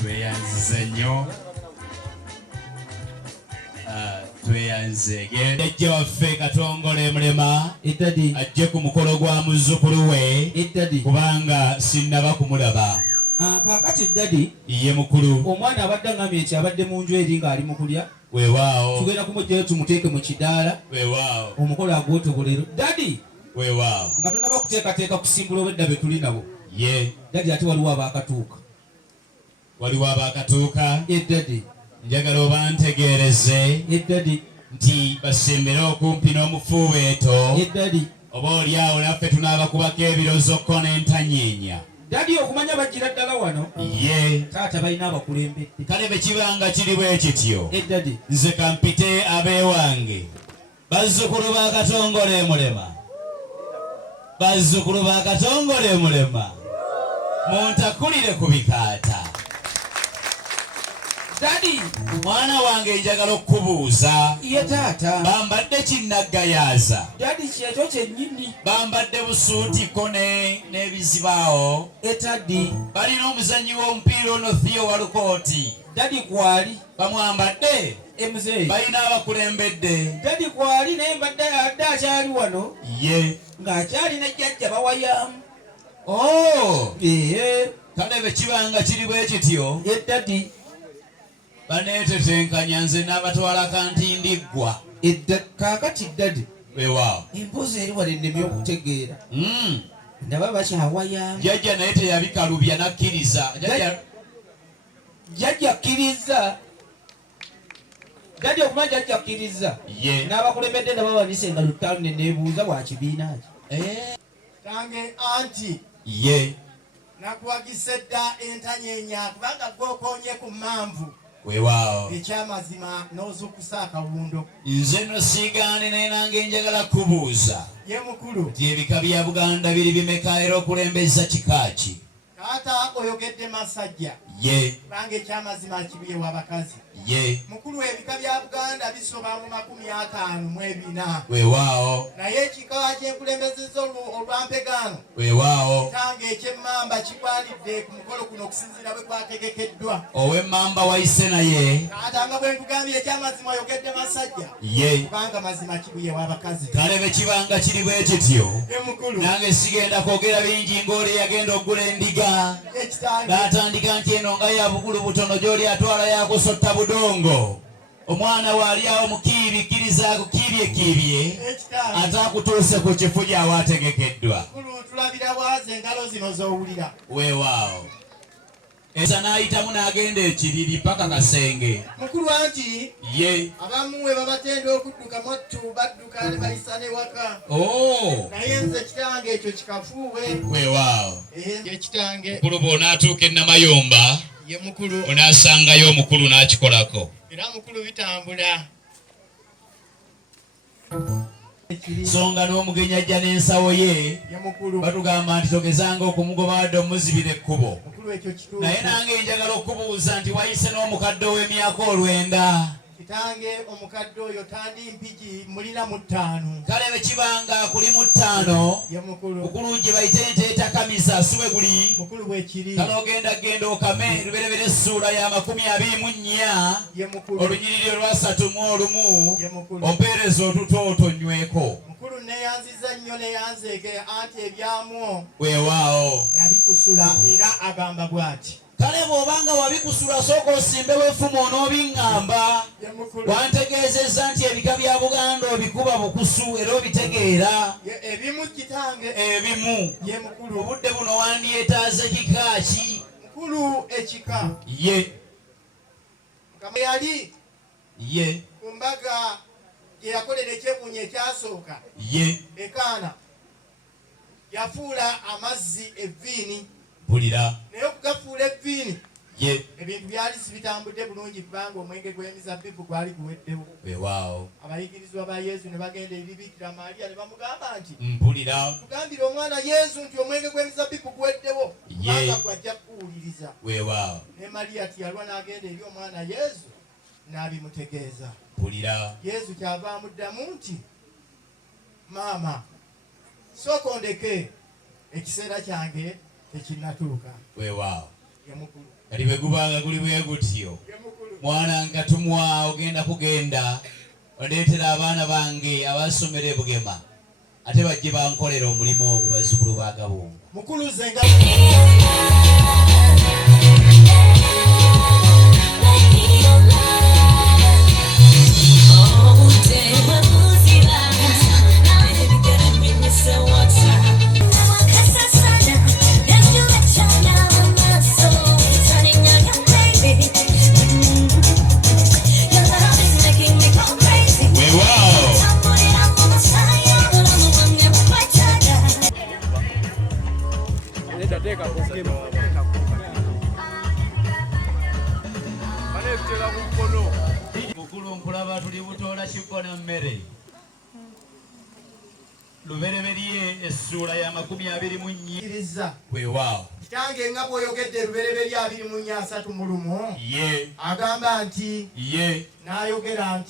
tweyanziza nnyo tweyanzege jjajja waffe Katongole Mulema ajje ku mukolo gwa muzzukulu we kubanga sinnaba kumulaba. Kakati dadi ye mukulu omwana abadde ngambye nti abadde mu nju eri ng'ali mu kulya weewaawo tugenda kumugjayo tumuteeke mu kidaala weewaawo omukolo agwotogolero dadi weewaawo nga tonaba kuteekateeka kusimbula obwedda be tuli nabo ye dadi ate waliwo abaakatuuka dadi njagala oba ntegeereze dadi nti basembere okumpi n'omufuubeeto dadi oba oliawo naffe tunaabakubako ebirozokko n'entanyeenya dadi okumanya bajjira ddala wano ye taata balina abakulembedde kale bwe kibanga kiri bwe kityo dadi nze kampite abeewange bazzukulu ba Katongole Mulema muntakulire ku bikaata. dadi mwana wange njagala okubuuza ye taata bambadde kinnaggayaaza dadi kyekyo kyennyini bambadde busuutiko n'ebizibaawo etaddi balina omuzannyi w'omupiira ono Theo Walukooti dadi kwali bamwambadde emuzeeyi balina abakulembedde dadi kwali naye mbadde adde akyali wano ye ng'akyali ne jjajja bawayamu kale bwe kibanga kiri bwe kityo dadi baneetetenkanya nze n'abatwala kantindiggwa kaakati dadi weewaawo emboozi eri wali nnemi okutegeera ndaba bakyawayamu jjajja naye teyabikalubya nakkiriza jjajja akkiriza dadi okumanya jjajja akkiriza ye n'abakulembedde ndaba banise nga lutaano ne neebuuza bwa kibiina ki tange anti ye nakuwagise dda entanyeenya kubanga gwokoonye ku manvu weewaawo ekyamazima n'ozukusa akawundo nze no siigaane naye nange njagala kubuuza ye mukulu nti ebika bya Buganda biri bimeka era okulembeza kika ki? taata oyogedde masajja ye kubanga ekyamazima kibuye w'abakazi ye mukulu ebika bya Buganda bisoba mu 54 weewaawo naye ekika kyenkulembezeza olwampegaano weewaawo tange ekyemmamba kigwanidde ku mukolo guno okusinziira bwe gwategekeddwa ow'emmamba wayise naye taata nga bwe nkugambye ekyamazima oyogedde masajja ye kubanga mazima kibuye w'abakazi kale bwe kibanga kiri bwe kityo ye mukulu nange sigenda kwogera bingi ng'oli yagenda oggula endiga ekitange n'atandika nti eno nga ya bugulu butono gy'oli atwala yakusotta budongo omwana waali awo mukiibi kkiriza kukiibyekiibye ate akutuuse ku kifu gy'awaategekeddwa mukulu tulabira bwaze engalo zino z'owulira weewaawo esa n'ayitamu n'agenda ekiriri paka kasenge mukulu anti ye abamu we babatenda okudduka mwattu badduka ne bayisa n'ewaka naye nze kitange ekyo kikafuuwe weewaawo ekitange mukulu bw'onaatuuka ennamayomba ye mukulu onaasangayo omukulu n'akikolako era mukulu bitambula nsonga n'omugenyi ajja n'ensawo ye ye mukulu batugamba nti togezanga okumugoba wadde omuzibira ekkubo mukulu ekyo kituufu naye nange njagala okubuuza nti wayise n'omukadde ow'emyaka 90 kitange omukadde oyo tandi mpigi mulina mu 5 kale bwe kibanga kuli mu 5 ye mukulu mukulu gye bayite nteetakamisa siwe guli mukulu bwekiri kale ogenda okame luberebere essuula ya 24 ye mukulu olunyiriri olwa31 ye mukulu ompeereza otuto otonyweko mukulu neyanziza nnyo neyanzeege anti ebyamu weewaawo nabikusula era agamba bw'ati kale bw'obanga wabikusula sooka osimbe wefumu onoobiŋŋamba ye mukulu wantegeezezza nti ebika bya Buganda obikuba bukusu era obitegeera ebimu kitange ebimu ye mukulu obudde buno wandyetaaze kika ki mukulu ekika ye nga yali ye ku mbaga gye yakolera ekyebunyi ekyasooka ye ekaana yafuula amazzi evviini mpulira naye okugafuula evviini ye ebintu byali sibitambudde bulungi kubanga omwenge gw'emizabbibu gwali guweddewo weewaawo abayigirizwa ba yesu ne bagenda eri Bikira Maaliya ne bamugamba nti mpulira tugambire omwana yesu nti omwenge gw'emizabbibu guweddewo kubanga gwajja kuwuliriza weewaawo ne Maliya tiyalwa n'agenda eri omwana yesu n'abimutegeeza mpulira yesu kyava amuddamu nti maama sooka ondeke ekiseera kyange tekinnatuuka. Weewaawo. Ye mukulu. Kati bwe gubanga guli bwe gutyo. Mwana nkatumwa ogenda kugenda oleetera abaana bange abasomera e Bugema ate bajje bankolera omulimu ogwo bazzukulu ba Gabunga. Mukulu zenga mukulu nkulaba tuli butoola kikona mmere. Lubereberye essula ya 24. Weewaawo. Kitange nga bw'oyogedde lubereberye 23 ye agamba nti ye n'ayogera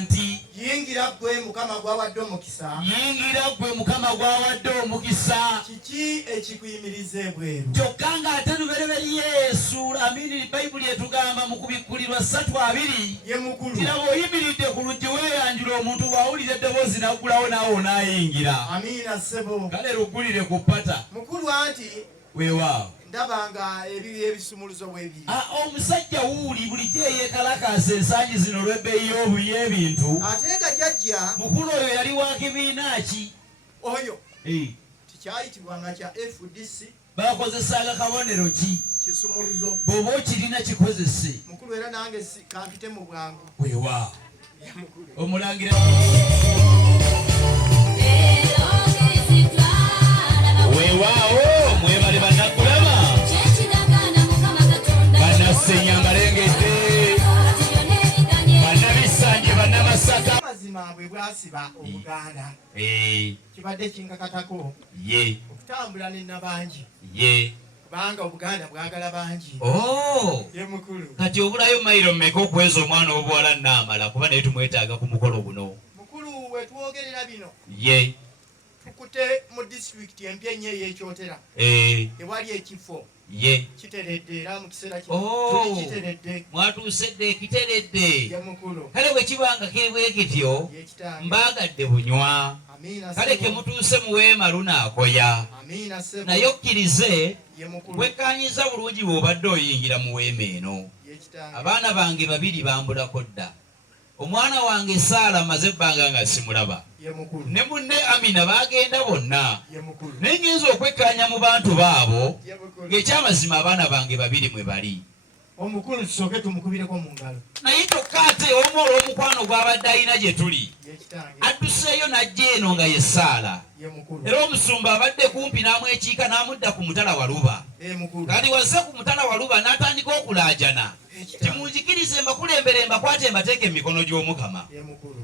nti yingira ggwe Mukama gwawadde omukisa. Yingira ggwe Mukama gwawadde omukisa. Kiki ekikuyimiriza ebweru? Kyokka ng'ate lubereberye essula amini Bayibuli etugamba mu kubikkulirwa 3:2 ye mukulu. kiraba oyimiridde ku luggi weeyanjula omuntu bw'awulira eddoboozi n'aggulawo naawe onaayingira. Amiina ssebo. Kale luggulire ku ppata. Mukulu anti weewaawo. ndabanga ebisumuluzo bwebiri. Omusajja wuuli bulijjo eyeekalakaasa ensangi zino olw'ebbeeyi y'obuyi ebintu. Ate nga jjajja mukulu oyo yali wa kibiina ki? Oyo tikyayitibwanga kya FDC. Bakozesanga kabonero ki? Kisumuluzo. Bw'oba okirina kikozese. Mukulu era nange kampite mu bwangu. Weewaawo. Omulangira weewaawo mwebale bannakulaba bannasenya mbalengedde bannabisanje bannamasaka mazima bwe bwasiba Obuganda kibadde kinkakatako okutambula ne nabangi kubanga Obuganda bwagala bangi. Ye mukulu. Kati obulayo mayiro mmeka okweza omwana obuwala naamala kuba naye tumwetaaga ku mukolo guno. Mukulu wetwogerera bino tukute mu disitulikiti empya ennyo ey'Ekyotera ewali ekifo kiteredde era mu kiseera kino kiteredde. Mwatuusedde ekiteredde. Ye mukulu. Kale bwe kibanga kebwe kityo mbaagadde bunywa. Kale ke mutuuse mu weema lunaakoya. Naye okkirize wekkaanyiza bulungi bw'obadde oyingira mu weema eno. Abaana bange 2 bambulako dda. Omwana wange Saala maze ebbanga nga simulaba. Ne munne Amina baagenda bonna. Naye ngenza okwekkaanya mu bantu baabo ng'ekyamazima abaana bange 2 mwe bali. Omukulu tusooke tumukubireko mu ngalo. Naye kyokka ate omu olw'omukwano gw'abadde alina gye tuli adduseeyo n'ajja eno nga ye Saala. Era omusumba abadde kumpi n'amwekiika n'amudda ku mutala Waluba. Kati wazze ku mutala Waluba n'atandika okulaajana. Timunjikirize mbakulembere mbakwate mbateeke mu mikono gy'Omukama.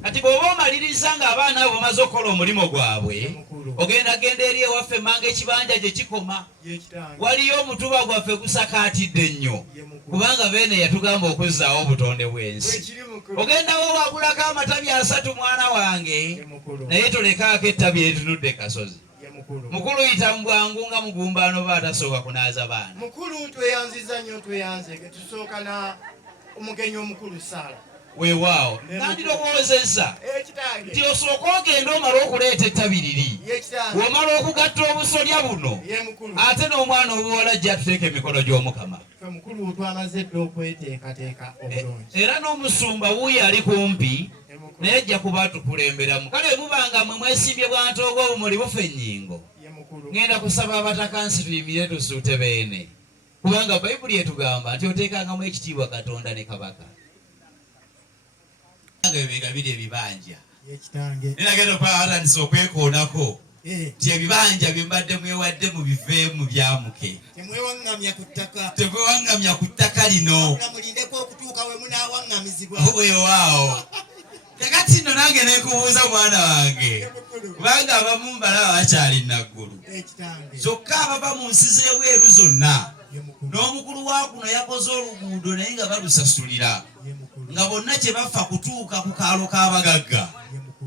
Kati bw'oba omaliriza ng'abaana abo bamaze okukola omulimo gwabwe ogenda eri ewaffe manga ekibanja gye kikoma. Waliyo omutuba gwaffe gusakaatidde nnyo kubanga beene yatugamba okuzzaawo obutonde bw'ensi. Ogendawo wagulako amatabi 3 mwana wange naye tolekaako ettabi eritunudde kasozi. Mukulu yita mu bwangu nga mugumbaano ba atasooka kunaaza baana. Mukulu tweyanziza nnyo tweyanze tusooka na omugenyi omukulu Saala. Weewaawo nandirowoozezza nti osooka ogenda omala okuleeta ettabi liri w'omala okugatta obusolya buno ate n'omwana obuwala ajja tuteeka emikono gy'Omukama. Mukulu twamaze dda okweteekateeka obulungi. Era n'omusumba wuuyo ali kumpi naye ajja kuba tukulemberamu. Kale mubanga mmwe mwesimbye bwantu obw'obumuli bufa ennyingo ngenda kusaba abatakansi tuyimire tusuute beene kubanga Bayibuli etugamba nti oteekangamu ekitiibwa Katonda ne Kabaka. Ebigabire ebibanja nenagenda okuba atandisa okwekoonako ti ebibanja bye mbadde mwewadde mu biveemu byamuke. Temwewaŋŋamya ku ttaka lino. Weewaawo. Kakati nno nange neekubuuza mwana wange kubanga abamu mbalaba bakyali naggulu kyokka abava mu nsi z'ebweru zonna n'omukulu wa kuno yakoze oluguudo naye nga balusasulira nga bonna kye bafa kutuuka ku kaalo k'abagagga.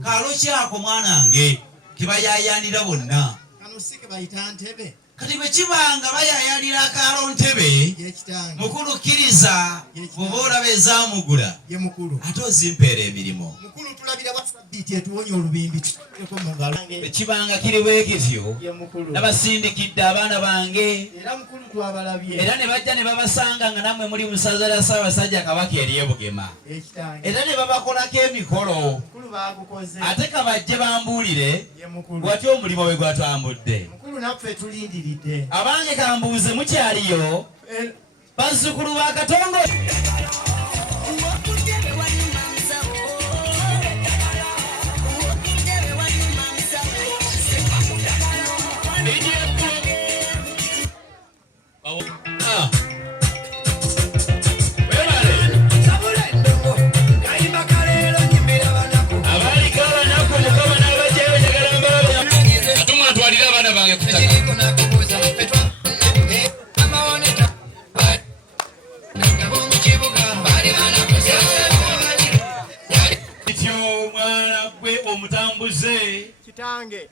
Kaalo kyako mwanange kebayaayaanira bonna musike bayita ntebe. Kati bwe kibanga bayayalira akaalo ntebe mukulu kkiriza bw'oba olaba ezaamugula ate ozimpeera emirimu. Mukulu tulabira wasabbiiti etuwonya olubimbi tuteeko mu ngalo. Ekibanga kiri bwe kityo nabasindikidde abaana bange era mukulu twabalabye era ne bajja ne babasanga nga nammwe muli mu ssaza lya Ssaabasajja Kabaka ery'e Bugema era ne babakolako emikolo ate kabajje bambuulire bw'ati omulimu bwe gwatambudde. Naffe tulindiridde abange kambuuze mukyaliyo bazzukulu ba Katongo. Kitange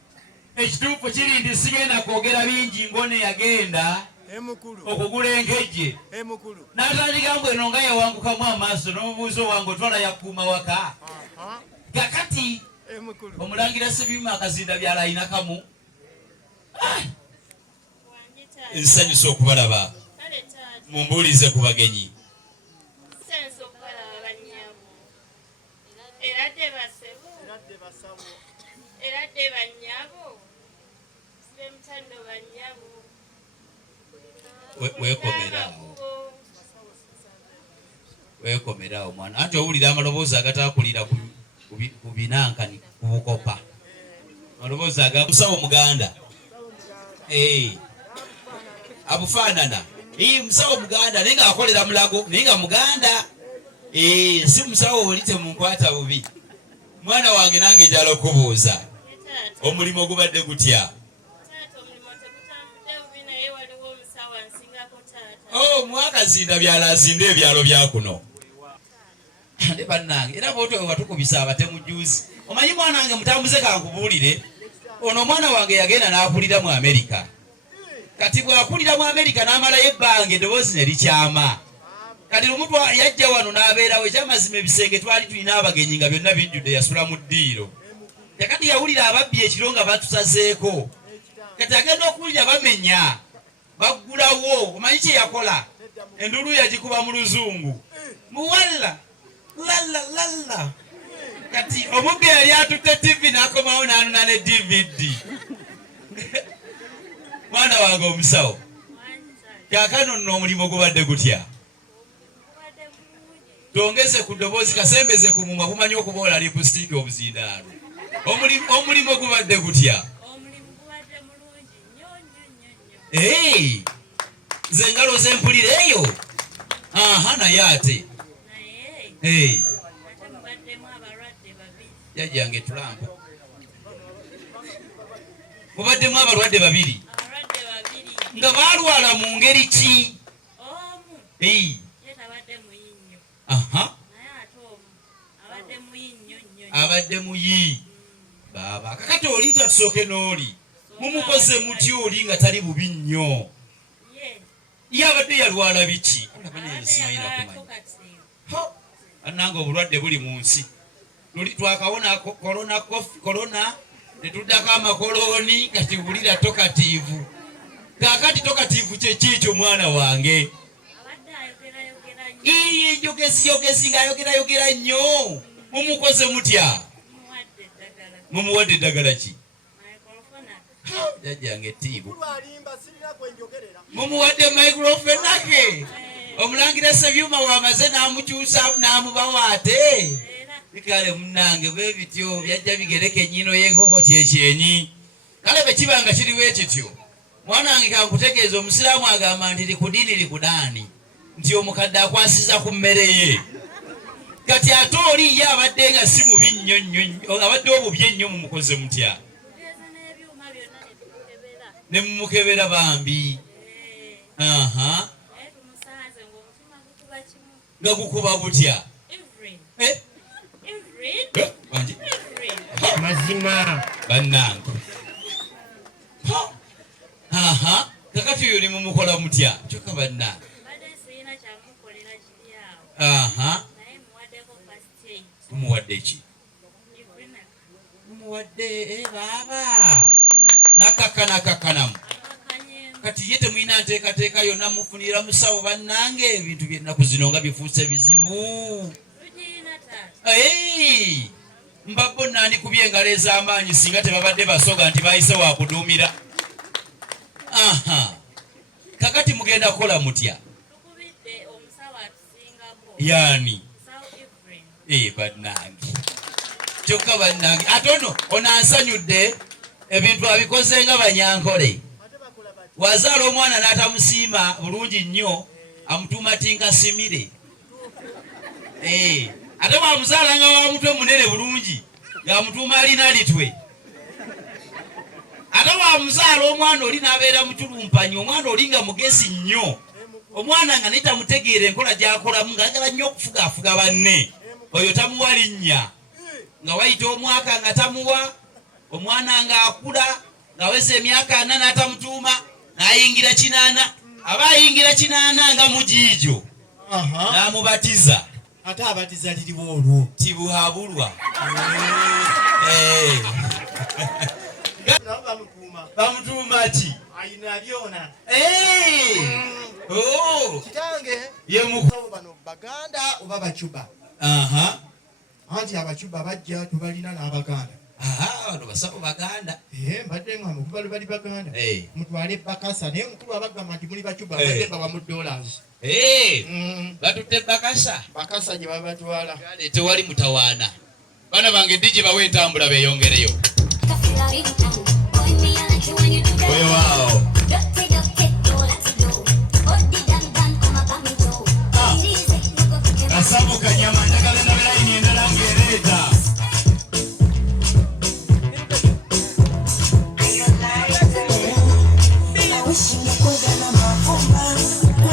ekituufu kiri nti sigenda kwogera bingi ngone yagenda okugula enkejje n'atandika mbu eno nga yawangukamu amaaso n'omubuuzo wange otwala yakuuma waka kakati omulangira Sebyuma akazinda byala ayina kamu. Nsanyusa okubalaba mumbuulize ku bagenyi. Weekomerawo mwana anti owulira amaloboozi agatakulira ku binankani ku bukopa amaloboozi agamusawo muganda abufaanana musawo muganda naye nga akolera mulago naye nga muganda si musawo oli temunkwata bubi. Mwana wange nange njala okubuuza omulimu gubadde gutya? Mwakazinda byala azimba ebyalo byakuno ate bannange era bwotyo watukubisa abatemu juzi. Omanyi mwana wange mutambuze kankubuulire ono omwana wange yagenda n'akulira mu Amerika. Kati bw'akulira mu Amerika n'amalayo ebbanga eddoboozi ne likyama. Kati omuntu yajja wano n'abeerawo ekyamazima ebisenge twali tulina abagenyi nga byonna bijjudde yasula mu ddiiro. Kati yawulira ababbi ekiro nga batusazeeko. Kati agenda okuwulira bamenya baggulawo. Omanyi kye yakola? Endulu yagikuba mu luzungu muwalla lalla lalla. Kati omubbi yali atutte TV n'akomawo n'anuna ne DVD. Mwana wange omusawo kaakano nno omulimu gubadde gutya? Tongeze ku ddoboozi kasembeze ku mumwa kumanyi okuboola lipusitiiki obuzindaalo. Omulimu gubadde gutya? Nze engalo zempulireeyo naye ate jajjange tulampo mubaddemu abalwadde babiri nga balwala mu ngeri ki? Abadde muyi baba kakati oli tatusooke n'oli mumukoze muti oli nga tali bubi nnyo. Ye abadde yalwala biki? Annanga obulwadde buli mu nsi twakawona korona netuddako amakolooni kati bulira tokatiivu. Kakati tokatiivu kyekikyo mwana wange? Yogezi ng'ayogerayogera nnyo. Mumukoze mutya? Mumuwadde eddagala ki? Jajjange tiibu mumuwadde microfenake. Omulangira Sebyuma wamaze n'amukyusa n'amubawo ate. Kale munnange bwe bityo byajja bigereka ennyino y'enkoko kyekyenyi. Kale bwe kibanga kiriwo ekityo mwana wange kankutegeeza omusiraamu agamba nti likudiini likudaani nti omukadde akwasiza ku mmere ye. Kati ate oli ye abadde nga si mubi nnyo nnyo abadde obubi ennyo mumukoze mutya? Ne mumukebera bambi nga gukuba butya? Mazima bannange kakati oyo ni mumukola mutya kyokka banna mumuwadde eki mumuwadde baaba nakakanamu kati ye temwina nteekateeka yonna mufunira musawo bannange ebintu byennaku zino nga bifuuse bizibu mbabbo nani kubye engalo ez'amaanyi singa tebabadde basoga nti bayise wakuduumira. Kakati mugenda kukola mutya? Yani bannange kyokka bannange ate ono ansanyudde ebintu abikoze nga Banyankole. Wazaala omwana n'atamusiima bulungi nnyo amutuuma Tinkasimire. Ate wamuzaala nga wamutwe munene bulungi ng'amutuuma alina litwe. Ate wamuzaala omwana oli n'abeera muculumpanyi, omwana oli nga mugezi nnyo, omwana nga naye tamutegeera enkola gy'akolamu ng'ayagala nnyo okufugaafuga banne, oyo tamuwa linnya. Nga wayita omwaka nga tamuwa, omwana ng'akula ng'aweza emyaka 4 n'atamutuuma, n'ayingira 8, aba ayingira 8 nga mugiijo n'amubatiza. Ate abatiza liriwo olwo tibuhabulwa. Bamutuuma ki? Ayina byona. Kitange ye bano Baganda oba Bacuba. Anti Abacuba bajja tubalina n'Abaganda. Bano basabo Baganda. Mbadde nga mukubali bali Baganda. Mutwale Bakasa naye mukulu abagamba nti muli Bacuba badde bawa mu dollars. Batutte Bakasa. Bakasa gye babatwala. Tewali mutawaana. Bana bange diji bawe entambula beeyongereyo. Wow.